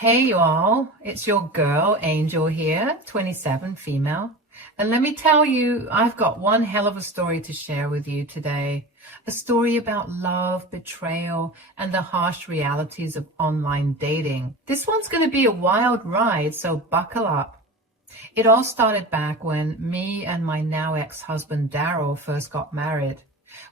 Hey y'all, it's your girl Angel here, 27, female. And let me tell you, I've got one hell of a story to share with you today. A story about love, betrayal, and the harsh realities of online dating. This one's going to be a wild ride, so buckle up. It all started back when me and my now ex-husband Daryl first got married.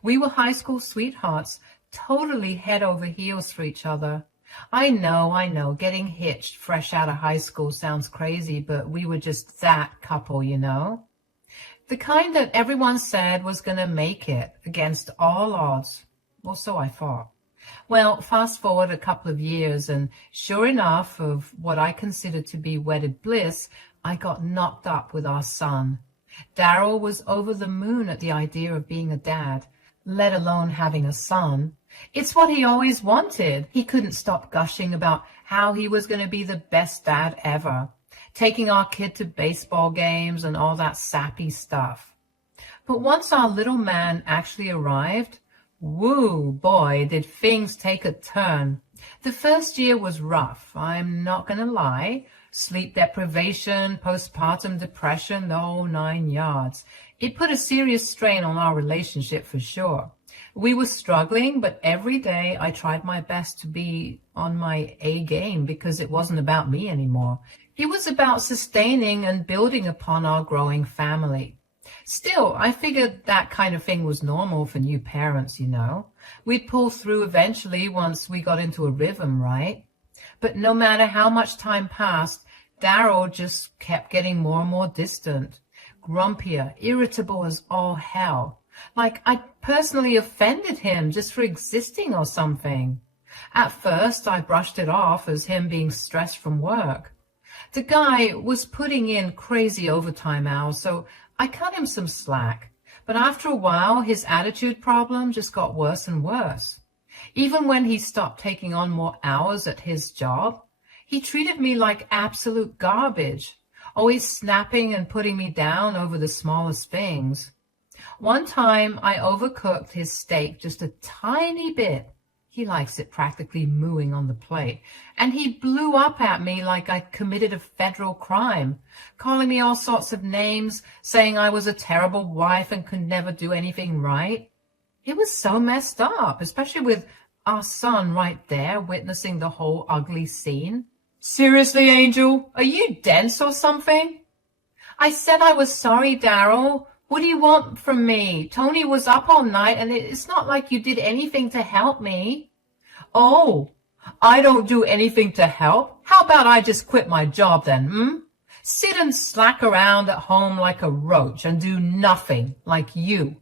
We were high school sweethearts, totally head over heels for each other. I know, getting hitched fresh out of high school sounds crazy, but we were just that couple, you know? The kind that everyone said was going to make it against all odds. Well, so I thought. Well, fast forward a couple of years, and sure enough, of what I considered to be wedded bliss, I got knocked up with our son. Daryl was over the moon at the idea of being a dad, let alone having a son. It's what he always wanted. He couldn't stop gushing about how he was going to be the best dad ever, taking our kid to baseball games and all that sappy stuff. But once our little man actually arrived, woo, boy, did things take a turn. The first year was rough, I'm not going to lie. Sleep deprivation, postpartum depression, the whole 9 yards. It put a serious strain on our relationship for sure. We were struggling, but every day I tried my best to be on my A game because it wasn't about me anymore. It was about sustaining and building upon our growing family. Still, I figured that kind of thing was normal for new parents, you know. We'd pull through eventually once we got into a rhythm, right? But no matter how much time passed, Daryl just kept getting more and more distant, grumpier, irritable as all hell. Like I personally offended him just for existing or something. At first, I brushed it off as him being stressed from work. The guy was putting in crazy overtime hours, so I cut him some slack. But after a while, his attitude problem just got worse and worse. Even when he stopped taking on more hours at his job, he treated me like absolute garbage, always snapping and putting me down over the smallest things. One time I overcooked his steak just a tiny bit. He likes it practically mooing on the plate. And he blew up at me like I'd committed a federal crime, calling me all sorts of names, saying I was a terrible wife and could never do anything right. It was so messed up, especially with our son right there witnessing the whole ugly scene. Seriously, Angel, are you dense or something? I said I was sorry, Daryl. What do you want from me? Tony was up all night and it's not like you did anything to help me. Oh, I don't do anything to help? How about I just quit my job then, Sit and slack around at home like a roach and do nothing like you.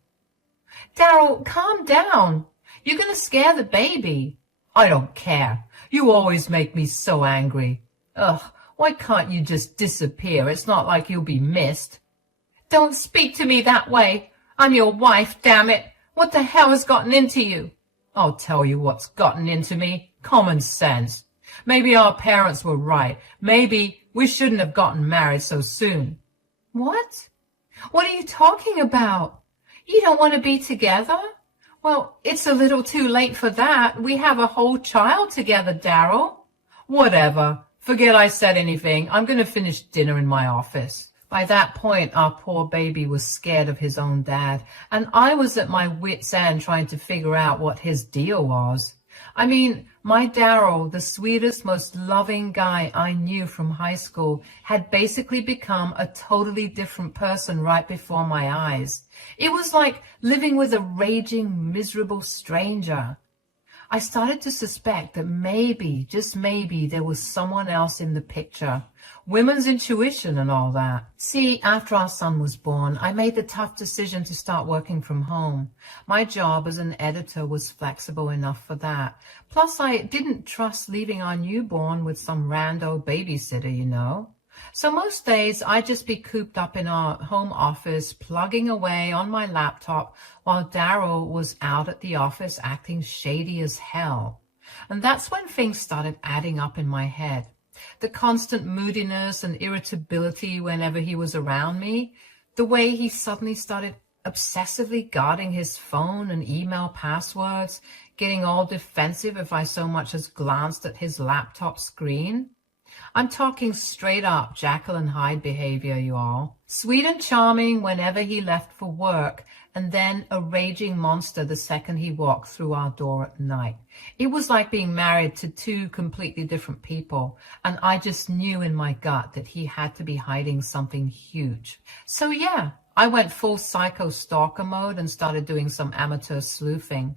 Daryl, calm down. You're going to scare the baby. I don't care. You always make me so angry. Ugh, why can't you just disappear? It's not like you'll be missed. Don't speak to me that way. I'm your wife, damn it. What the hell has gotten into you? I'll tell you what's gotten into me. Common sense. Maybe our parents were right. Maybe we shouldn't have gotten married so soon. What? What are you talking about? You don't want to be together? Well, it's a little too late for that. We have a whole child together, Daryl. Whatever. Forget I said anything. I'm going to finish dinner in my office. By that point, our poor baby was scared of his own dad, and I was at my wit's end trying to figure out what his deal was. I mean, my Daryl, the sweetest, most loving guy I knew from high school, had basically become a totally different person right before my eyes. It was like living with a raging, miserable stranger. I started to suspect that maybe, just maybe, there was someone else in the picture. Women's intuition and all that. See, after our son was born, I made the tough decision to start working from home. My job as an editor was flexible enough for that. Plus, I didn't trust leaving our newborn with some rando babysitter, you know. So most days I'd just be cooped up in our home office, plugging away on my laptop while Daryl was out at the office acting shady as hell. And that's when things started adding up in my head. The constant moodiness and irritability whenever he was around me, the way he suddenly started obsessively guarding his phone and email passwords, getting all defensive if I so much as glanced at his laptop screen. I'm talking straight up Jekyll and Hyde behavior, you all. Sweet and charming whenever he left for work, and then a raging monster the second he walked through our door at night. It was like being married to two completely different people, and I just knew in my gut that he had to be hiding something huge. So yeah, I went full psycho stalker mode and started doing some amateur sleuthing.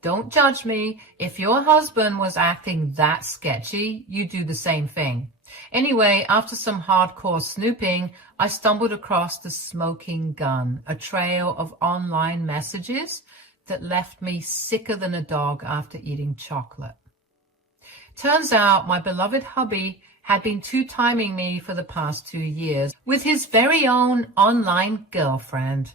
Don't judge me. If your husband was acting that sketchy, you do the same thing. Anyway, after some hardcore snooping, I stumbled across the smoking gun, a trail of online messages that left me sicker than a dog after eating chocolate. Turns out my beloved hubby had been two-timing me for the past 2 years with his very own online girlfriend.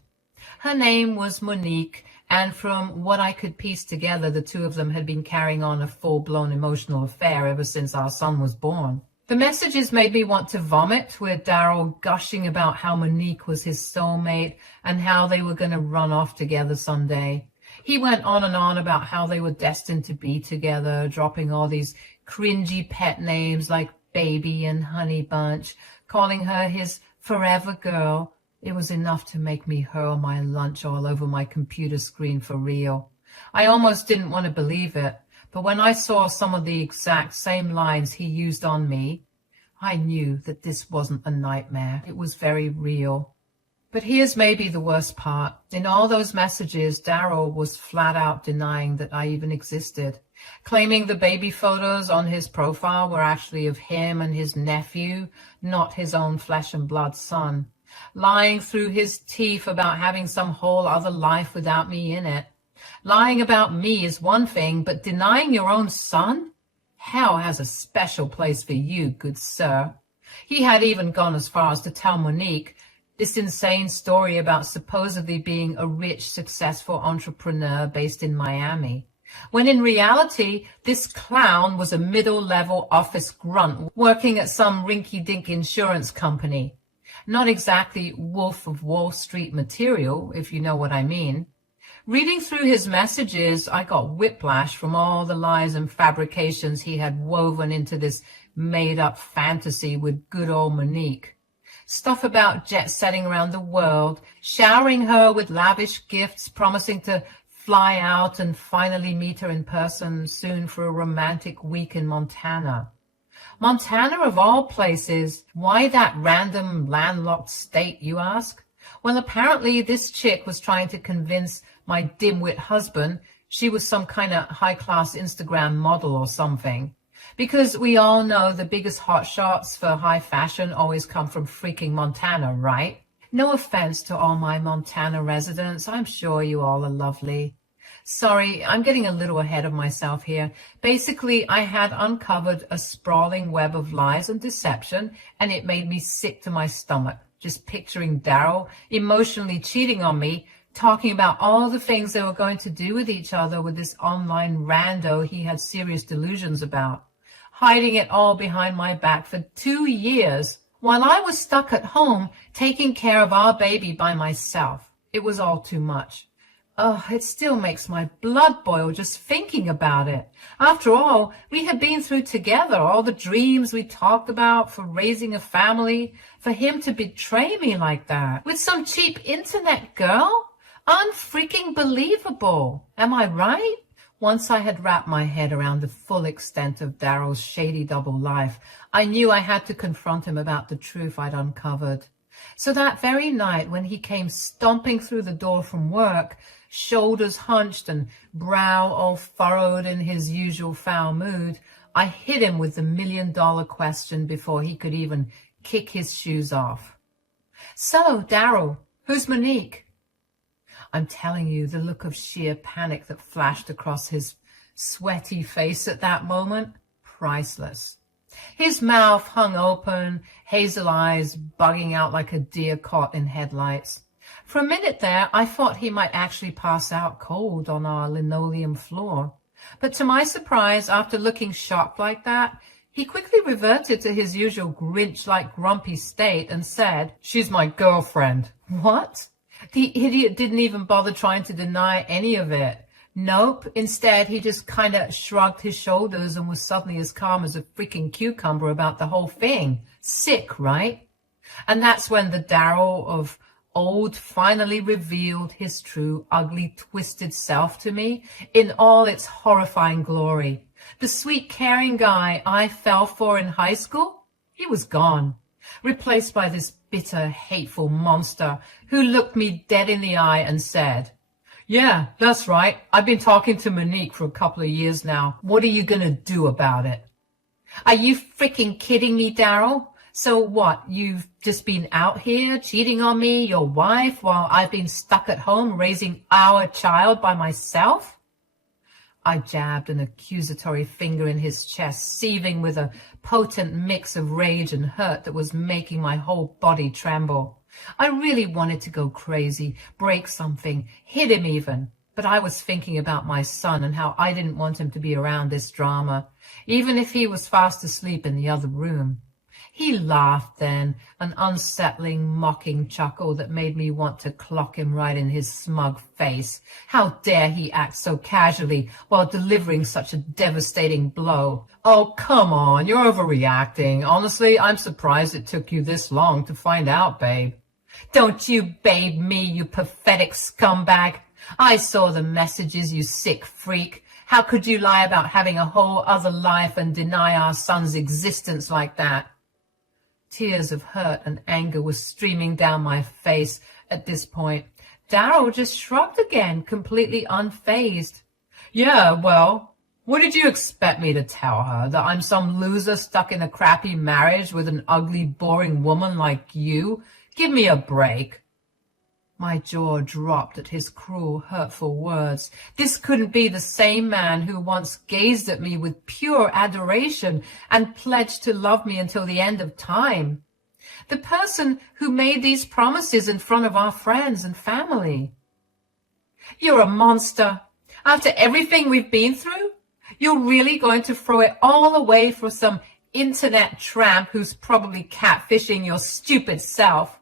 Her name was Monique, and from what I could piece together, the two of them had been carrying on a full-blown emotional affair ever since our son was born. The messages made me want to vomit, with Daryl gushing about how Monique was his soulmate and how they were going to run off together someday. He went on and on about how they were destined to be together, dropping all these cringy pet names like Baby and Honey Bunch, calling her his forever girl. It was enough to make me hurl my lunch all over my computer screen for real. I almost didn't want to believe it, but when I saw some of the exact same lines he used on me, I knew that this wasn't a nightmare. It was very real. But here's maybe the worst part. In all those messages, Daryl was flat out denying that I even existed, claiming the baby photos on his profile were actually of him and his nephew, not his own flesh and blood son, lying through his teeth about having some whole other life without me in it. Lying about me is one thing, but denying your own son? Hell has a special place for you, good sir. He had even gone as far as to tell Monique this insane story about supposedly being a rich, successful entrepreneur based in Miami, when in reality, this clown was a middle-level office grunt working at some rinky-dink insurance company. Not exactly Wolf of Wall Street material, if you know what I mean. Reading through his messages, I got whiplash from all the lies and fabrications he had woven into this made-up fantasy with good old Monique. Stuff about jet-setting around the world, showering her with lavish gifts, promising to fly out and finally meet her in person soon for a romantic week in Montana. Montana of all places. Why that random landlocked state, you ask? Well, apparently this chick was trying to convince my dimwit husband she was some kind of high-class Instagram model or something. Because we all know the biggest hotshots for high fashion always come from freaking Montana, right? No offense to all my Montana residents. I'm sure you all are lovely. Sorry, I'm getting a little ahead of myself here. Basically, I had uncovered a sprawling web of lies and deception, and it made me sick to my stomach, just picturing Daryl emotionally cheating on me, talking about all the things they were going to do with each other with this online rando he had serious delusions about, hiding it all behind my back for 2 years, while I was stuck at home taking care of our baby by myself. It was all too much. Oh, it still makes my blood boil just thinking about it. After all, we had been through together all the dreams we talked about for raising a family. For him to betray me like that with some cheap internet girl? Unfreaking believable. Am I right? Once I had wrapped my head around the full extent of Daryl's shady double life, I knew I had to confront him about the truth I'd uncovered. So that very night when he came stomping through the door from work, shoulders hunched and brow all furrowed in his usual foul mood, I hit him with the $1,000,000 question before he could even kick his shoes off. So, Daryl, who's Monique? I'm telling you, the look of sheer panic that flashed across his sweaty face at that moment, priceless. His mouth hung open, hazel eyes bugging out like a deer caught in headlights. For a minute there, I thought he might actually pass out cold on our linoleum floor. But to my surprise, after looking shocked like that, he quickly reverted to his usual Grinch-like grumpy state and said, "She's my girlfriend." What? The idiot didn't even bother trying to deny any of it. Nope. Instead, he just kind of shrugged his shoulders and was suddenly as calm as a freaking cucumber about the whole thing. Sick, right? And that's when the Daryl of old finally revealed his true, ugly, twisted self to me in all its horrifying glory. The sweet, caring guy I fell for in high school, he was gone, replaced by this bitter, hateful monster who looked me dead in the eye and said, "Yeah, that's right. I've been talking to Monique for a couple of years now. What are you going to do about it?" Are you freaking kidding me, Daryl? So what, you've just been out here cheating on me, your wife, while I've been stuck at home raising our child by myself? I jabbed an accusatory finger in his chest, seething with a potent mix of rage and hurt that was making my whole body tremble. I really wanted to go crazy, break something, hit him even. But I was thinking about my son and how I didn't want him to be around this drama, even if he was fast asleep in the other room. He laughed then, an unsettling, mocking chuckle that made me want to clock him right in his smug face. How dare he act so casually while delivering such a devastating blow? Oh, come on, you're overreacting. Honestly, I'm surprised it took you this long to find out, babe. Don't you babe me, you pathetic scumbag. I saw the messages, you sick freak. How could you lie about having a whole other life and deny our son's existence like that? Tears of hurt and anger were streaming down my face at this point. Daryl just shrugged again, completely unfazed. Yeah, well, what did you expect me to tell her? That I'm some loser stuck in a crappy marriage with an ugly, boring woman like you? Give me a break. My jaw dropped at his cruel, hurtful words. This couldn't be the same man who once gazed at me with pure adoration and pledged to love me until the end of time. The person who made these promises in front of our friends and family. You're a monster. After everything we've been through, you're really going to throw it all away for some internet tramp who's probably catfishing your stupid self.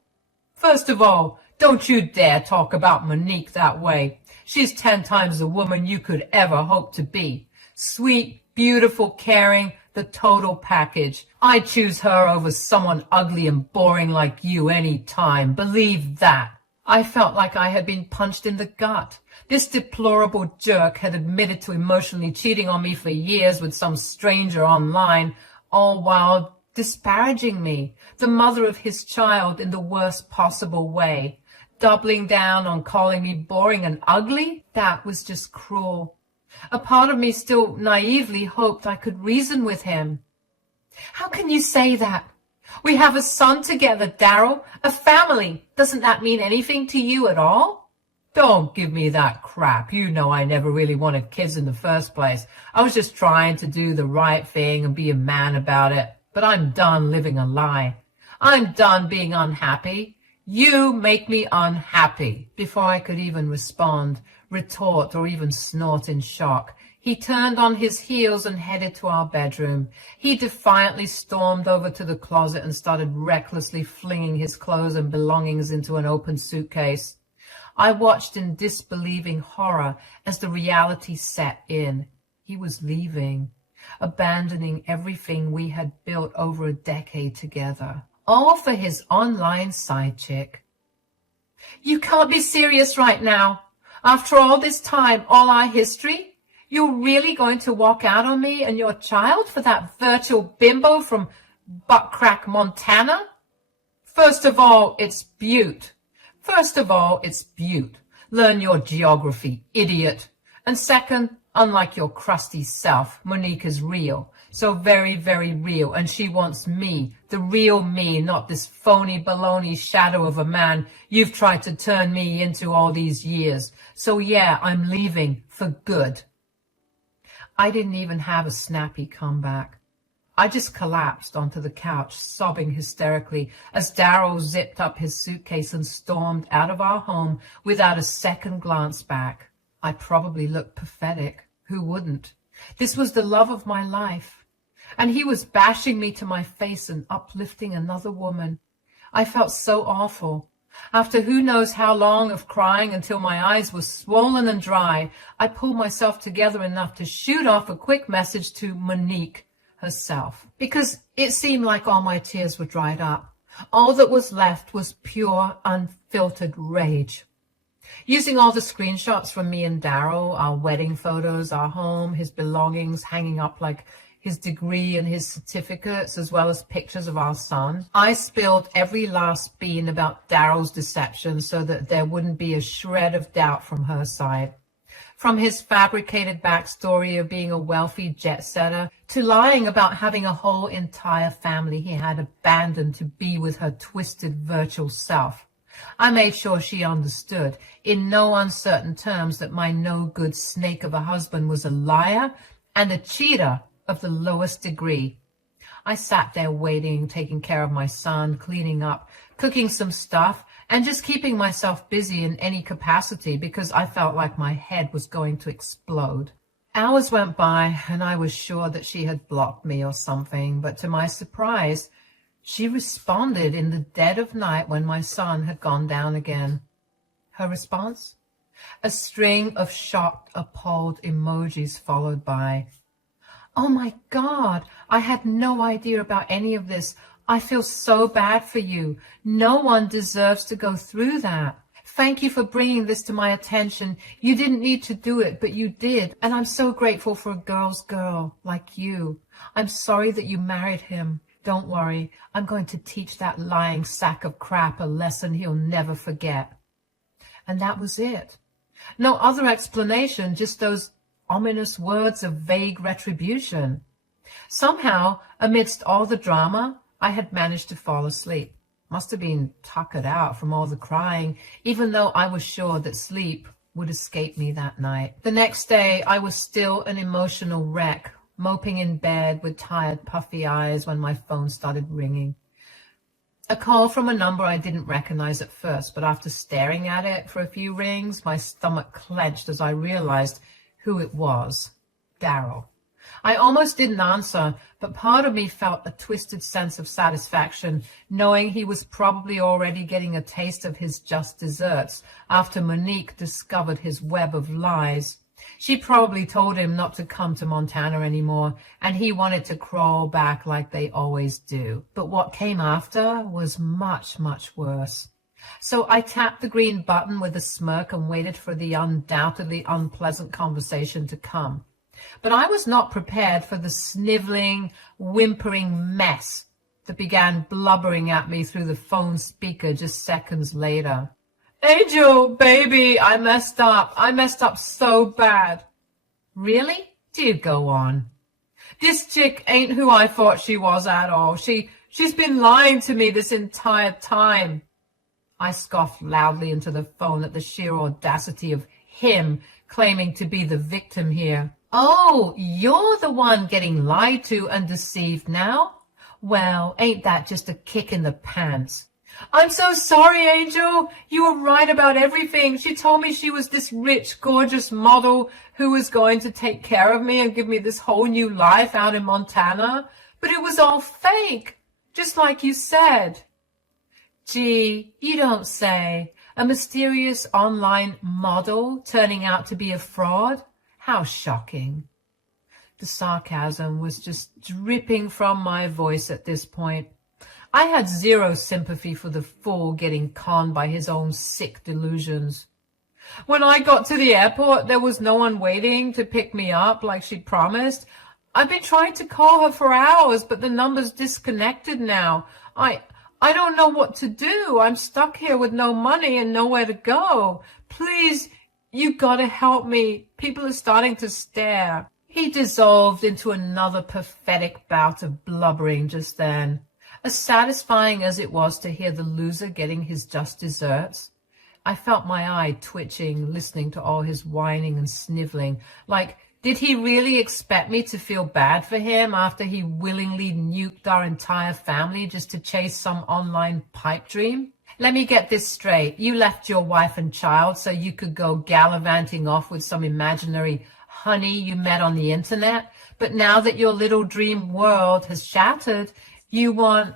First of all, don't you dare talk about Monique that way. She's 10 times the woman you could ever hope to be. Sweet, beautiful, caring, the total package. I'd choose her over someone ugly and boring like you any time. Believe that. I felt like I had been punched in the gut. This deplorable jerk had admitted to emotionally cheating on me for years with some stranger online, all while disparaging me, the mother of his child, in the worst possible way. Doubling down on calling me boring and ugly? That was just cruel. A part of me still naively hoped I could reason with him. How can you say that? We have a son together, Daryl, a family. Doesn't that mean anything to you at all? Don't give me that crap. You know I never really wanted kids in the first place. I was just trying to do the right thing and be a man about it. But I'm done living a lie. I'm done being unhappy. You make me unhappy. Before I could even respond, retort, or even snort in shock, he turned on his heels and headed to our bedroom. He defiantly stormed over to the closet and started recklessly flinging his clothes and belongings into an open suitcase. I watched in disbelieving horror as the reality set in. He was leaving, abandoning everything we had built over a decade together. All for his online side chick. You can't be serious right now. After all this time, all our history, you're really going to walk out on me and your child for that virtual bimbo from Buttcrack, Montana? First of all, it's Butte. Learn your geography, idiot. And second, unlike your crusty self, Monique is real. So very, very real, and she wants me, the real me, not this phony baloney shadow of a man you've tried to turn me into all these years. So yeah, I'm leaving for good. I didn't even have a snappy comeback. I just collapsed onto the couch, sobbing hysterically as Daryl zipped up his suitcase and stormed out of our home without a second glance back. I probably looked pathetic. Who wouldn't? This was the love of my life. And he was bashing me to my face and uplifting another woman. I felt so awful. After who knows how long of crying until my eyes were swollen and dry, I pulled myself together enough to shoot off a quick message to Monique herself, because it seemed like all my tears were dried up. All that was left was pure, unfiltered rage. Using all the screenshots from me and Daryl, our wedding photos, our home, his belongings hanging up like his degree and his certificates, as well as pictures of our son, I spilled every last bean about Daryl's deception so that there wouldn't be a shred of doubt from her side. From his fabricated backstory of being a wealthy jet setter to lying about having a whole entire family he had abandoned to be with her twisted virtual self. I made sure she understood in no uncertain terms that my no-good snake of a husband was a liar and a cheater of the lowest degree. I sat there waiting, taking care of my son, cleaning up, cooking some stuff, and just keeping myself busy in any capacity because I felt like my head was going to explode. Hours went by and I was sure that she had blocked me or something, but to my surprise, she responded in the dead of night when my son had gone down again. Her response? A string of shocked, appalled emojis followed by, "Oh my God, I had no idea about any of this. I feel so bad for you. No one deserves to go through that. Thank you for bringing this to my attention. You didn't need to do it, but you did. And I'm so grateful for a girl's girl like you. I'm sorry that you married him. Don't worry. I'm going to teach that lying sack of crap a lesson he'll never forget." And that was it. No other explanation, just those ominous words of vague retribution. Somehow, amidst all the drama, I had managed to fall asleep. Must have been tuckered out from all the crying, even though I was sure that sleep would escape me that night. The next day, I was still an emotional wreck, moping in bed with tired, puffy eyes when my phone started ringing. A call from a number I didn't recognize at first, but after staring at it for a few rings, my stomach clenched as I realized who it was. Daryl. I almost didn't answer, but part of me felt a twisted sense of satisfaction, knowing he was probably already getting a taste of his just desserts after Monique discovered his web of lies. She probably told him not to come to Montana anymore, and he wanted to crawl back like they always do. But what came after was much, much worse. So I tapped the green button with a smirk and waited for the undoubtedly unpleasant conversation to come. But I was not prepared for the sniveling, whimpering mess that began blubbering at me through the phone speaker just seconds later. "Angel, baby, I messed up. I messed up so bad." "Really? Do go on." "This chick ain't who I thought she was at all. She's been lying to me this entire time." I scoffed loudly into the phone at the sheer audacity of him claiming to be the victim here. "Oh, you're the one getting lied to and deceived now? Well, ain't that just a kick in the pants?" "I'm so sorry, Angel. You were right about everything. She told me she was this rich, gorgeous model who was going to take care of me and give me this whole new life out in Montana. But it was all fake, just like you said." "Gee, you don't say. A mysterious online model turning out to be a fraud? How shocking." The sarcasm was just dripping from my voice at this point. I had zero sympathy for the fool getting conned by his own sick delusions. "When I got to the airport, there was no one waiting to pick me up like she'd promised. I've been trying to call her for hours, but the number's disconnected now. I don't know what to do. I'm stuck here with no money and nowhere to go. Please, you gotta help me. People are starting to stare." He dissolved into another pathetic bout of blubbering just then. As satisfying as it was to hear the loser getting his just desserts, I felt my eye twitching, listening to all his whining and sniveling. Like, did he really expect me to feel bad for him after he willingly nuked our entire family just to chase some online pipe dream? Let me get this straight. You left your wife and child so you could go gallivanting off with some imaginary honey you met on the internet, but now that your little dream world has shattered, you want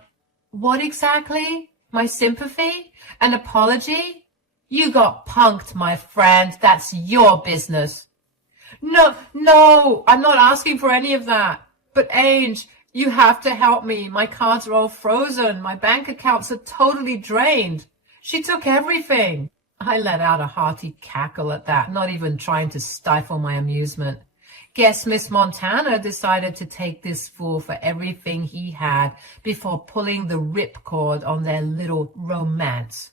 what exactly? My sympathy? An apology? You got punked, my friend. That's your business. No, I'm not asking for any of that. But Ange, you have to help me. My cards are all frozen. My bank accounts are totally drained. She took everything. I let out a hearty cackle at that, not even trying to stifle my amusement. Guess Miss Montana decided to take this fool for everything he had before pulling the ripcord on their little romance.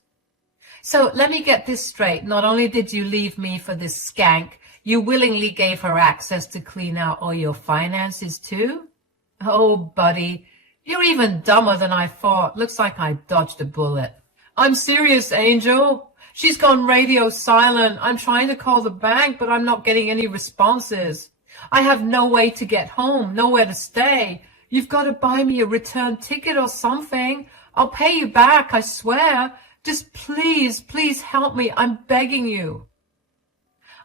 So let me get this straight. Not only did you leave me for this skank, you willingly gave her access to clean out all your finances too? Oh, buddy, you're even dumber than I thought. Looks like I dodged a bullet. I'm serious, Angel. She's gone radio silent. I'm trying to call the bank, but I'm not getting any responses. I have no way to get home, nowhere to stay. You've got to buy me a return ticket or something. I'll pay you back, I swear. Just please help me. I'm begging you.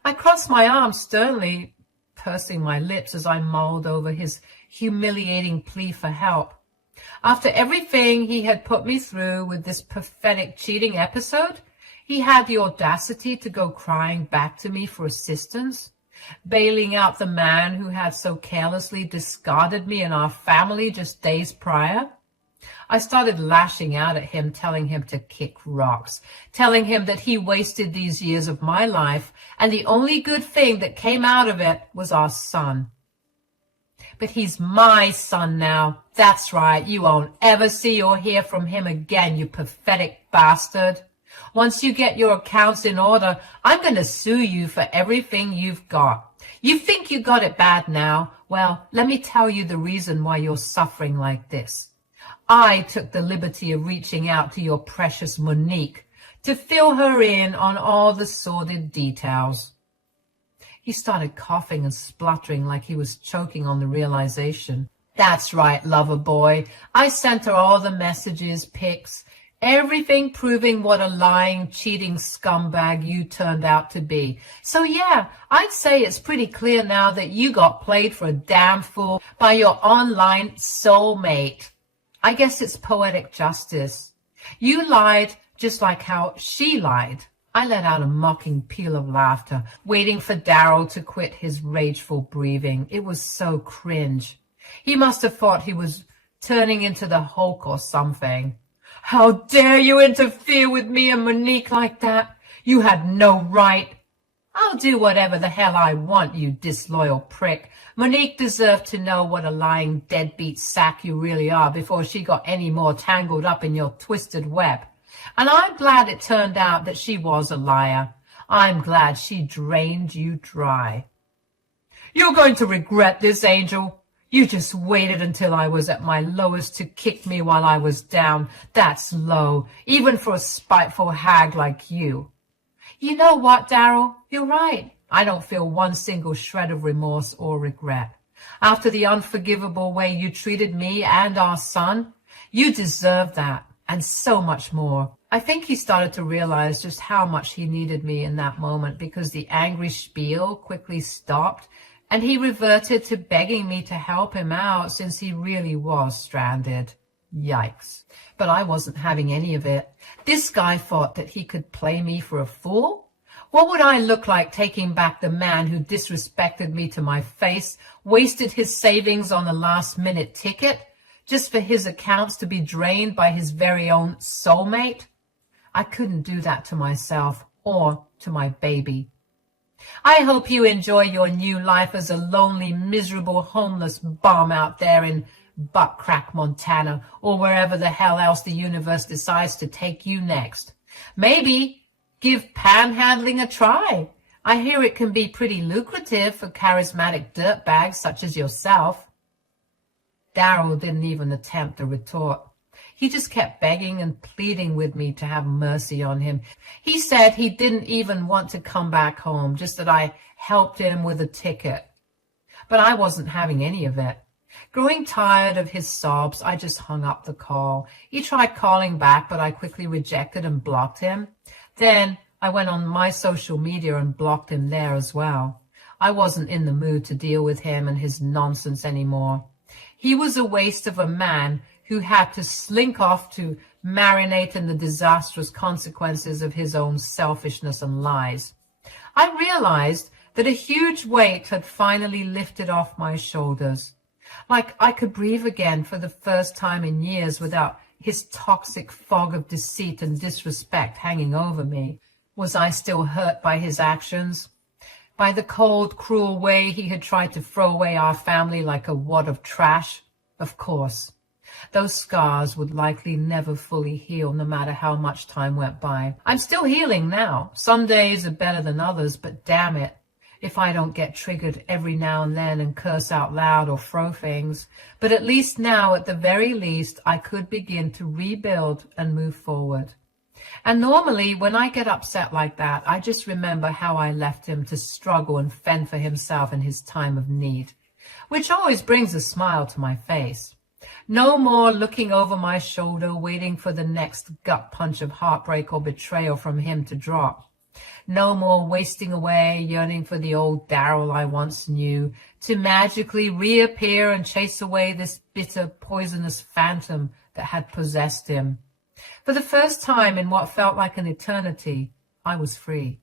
I crossed my arms sternly, pursing my lips as I mulled over his humiliating plea for help. After everything he had put me through with this pathetic cheating episode, he had the audacity to go crying back to me for assistance, bailing out the man who had so carelessly discarded me and our family just days prior. I started lashing out at him, telling him to kick rocks, telling him that he wasted these years of my life, and the only good thing that came out of it was our son. But he's my son now. That's right. You won't ever see or hear from him again, you pathetic bastard. Once you get your accounts in order, I'm going to sue you for everything you've got. You think you got it bad now? Well, let me tell you the reason why you're suffering like this. I took the liberty of reaching out to your precious Monique to fill her in on all the sordid details. He started coughing and spluttering like he was choking on the realization. That's right, lover boy. I sent her all the messages, pics, everything proving what a lying, cheating scumbag you turned out to be. So yeah, I'd say it's pretty clear now that you got played for a damn fool by your online soulmate. I guess it's poetic justice. You lied just like how she lied. I let out a mocking peal of laughter, waiting for Darryl to quit his rageful breathing. It was so cringe. He must have thought he was turning into the Hulk or something. How dare you interfere with me and Monique like that? You had no right. I'll do whatever the hell I want, you disloyal prick. Monique deserved to know what a lying deadbeat sack you really are before she got any more tangled up in your twisted web. And I'm glad it turned out that she was a liar. I'm glad she drained you dry. You're going to regret this, Angel. You just waited until I was at my lowest to kick me while I was down. That's low, even for a spiteful hag like you. You know what, Darryl? You're right. I don't feel one single shred of remorse or regret. After the unforgivable way you treated me and our son, you deserve that, and so much more. I think he started to realize just how much he needed me in that moment because the angry spiel quickly stopped, and he reverted to begging me to help him out since he really was stranded. Yikes. But I wasn't having any of it. This guy thought that he could play me for a fool? What would I look like taking back the man who disrespected me to my face, wasted his savings on a last-minute ticket, just for his accounts to be drained by his very own soulmate? I couldn't do that to myself or to my baby. I hope you enjoy your new life as a lonely, miserable, homeless bum out there in Butt Crack, Montana, or wherever the hell else the universe decides to take you next. Maybe give panhandling a try. I hear it can be pretty lucrative for charismatic dirtbags such as yourself. Darryl didn't even attempt a retort. He just kept begging and pleading with me to have mercy on him. He said he didn't even want to come back home, just that I helped him with a ticket. But I wasn't having any of it. Growing tired of his sobs, I just hung up the call. He tried calling back, but I quickly rejected and blocked him. Then I went on my social media and blocked him there as well. I wasn't in the mood to deal with him and his nonsense anymore. He was a waste of a man who had to slink off to marinate in the disastrous consequences of his own selfishness and lies. I realized that a huge weight had finally lifted off my shoulders. Like I could breathe again for the first time in years without his toxic fog of deceit and disrespect hanging over me. Was I still hurt by his actions? By the cold, cruel way he had tried to throw away our family like a wad of trash? Of course. Those scars would likely never fully heal no matter how much time went by. I'm still healing now. Some days are better than others, but damn it, if I don't get triggered every now and then and curse out loud or throw things. But at least now, at the very least, I could begin to rebuild and move forward. And normally, when I get upset like that, I just remember how I left him to struggle and fend for himself in his time of need, which always brings a smile to my face. No more looking over my shoulder, waiting for the next gut punch of heartbreak or betrayal from him to drop. No more wasting away, yearning for the old Daryl I once knew, to magically reappear and chase away this bitter, poisonous phantom that had possessed him. For the first time in what felt like an eternity, I was free.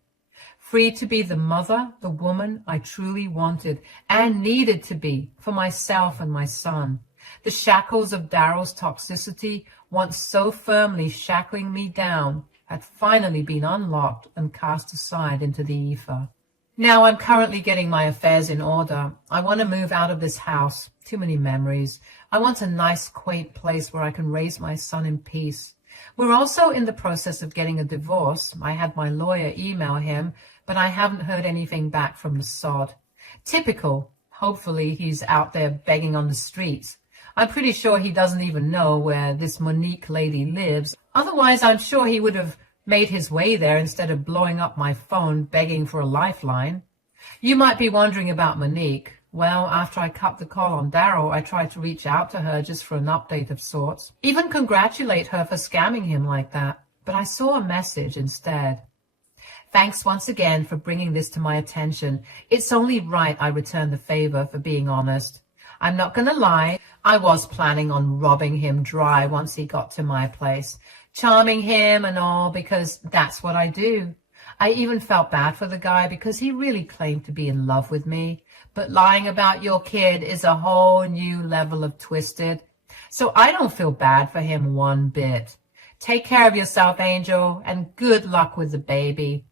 Free to be the mother, the woman I truly wanted and needed to be for myself and my son. The shackles of Daryl's toxicity, once so firmly shackling me down, had finally been unlocked and cast aside into the ether. Now I'm currently getting my affairs in order. I want to move out of this house. Too many memories. I want a nice, quaint place where I can raise my son in peace. We're also in the process of getting a divorce. I had my lawyer email him, but I haven't heard anything back from the sod. Typical. Hopefully he's out there begging on the streets. I'm pretty sure he doesn't even know where this Monique lady lives. Otherwise, I'm sure he would have made his way there instead of blowing up my phone begging for a lifeline. You might be wondering about Monique. Well, after I cut the call on Daryl, I tried to reach out to her just for an update of sorts. Even congratulate her for scamming him like that. But I saw a message instead. Thanks once again for bringing this to my attention. It's only right I return the favor, for being honest. I'm not going to lie, I was planning on robbing him dry once he got to my place. Charming him and all, because that's what I do. I even felt bad for the guy because he really claimed to be in love with me. But lying about your kid is a whole new level of twisted. So I don't feel bad for him one bit. Take care of yourself, Angel, and good luck with the baby.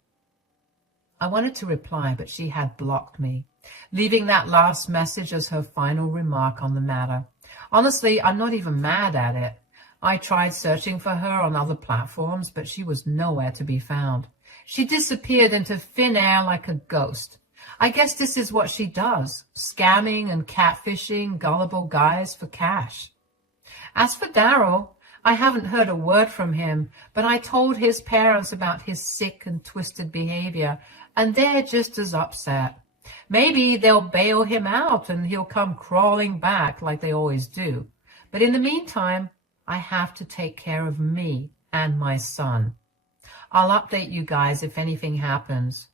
I wanted to reply, but she had blocked me, leaving that last message as her final remark on the matter. Honestly, I'm not even mad at it. I tried searching for her on other platforms, but she was nowhere to be found. She disappeared into thin air like a ghost. I guess this is what she does, scamming and catfishing gullible guys for cash. As for Daryl, I haven't heard a word from him, but I told his parents about his sick and twisted behavior, and they're just as upset. Maybe they'll bail him out and he'll come crawling back like they always do. But in the meantime, I have to take care of me and my son. I'll update you guys if anything happens.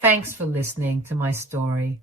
Thanks for listening to my story.